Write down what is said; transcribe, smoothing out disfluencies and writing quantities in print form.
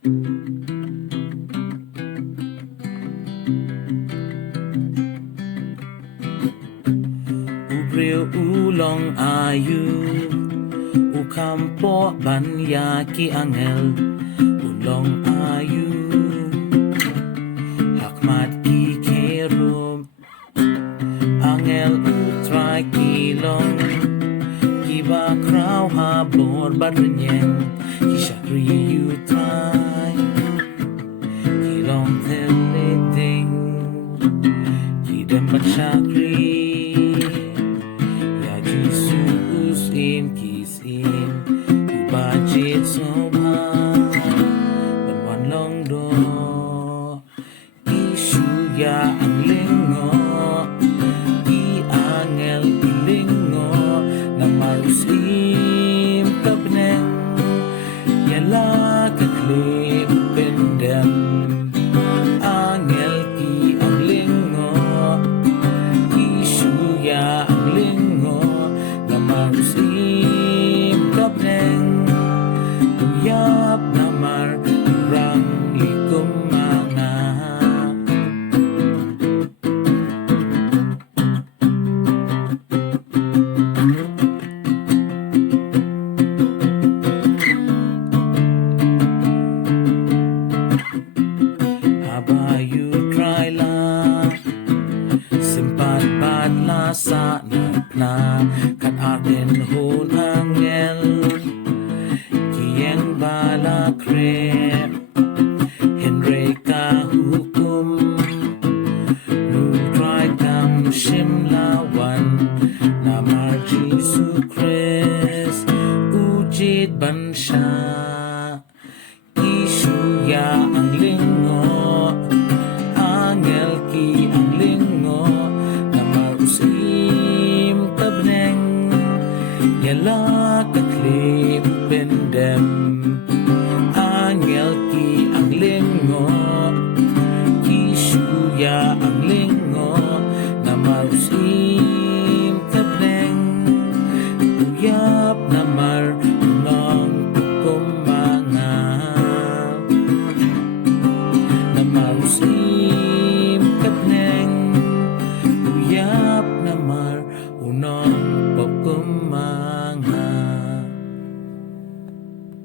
Ubril ulong ayu Ukampo banya ki angel Ulong ayu Hakmat ki kerum Angel utrai kilong Kiba kraw habor badrenyeng Kishakri utrai Kilong teliting Kidem batshakri Ya Jesus im kisim Ubajit sobha Banwan long do Isu ya ang lingo I angel ilingo Na marusim kabneng Yala kaklip pendem Angel ki ang lingo Isu ya ang lingo Na marusim kabneng Uyap na marang likom mga Habayu try la Simpat bad la sa na Kat atin hun angel Kiyeng bala krep Henry ka hukum Nu try kam shimlawan Namar Jesus Christ Ujit bansya Isu ya ang lingo Angel ki ang lingo Na marusim kabneng Yala kaklip pendem Angel ki ang lingo Isu ya ang lingo Na marusim kabneng Uyap na marunong kumanga Na marusim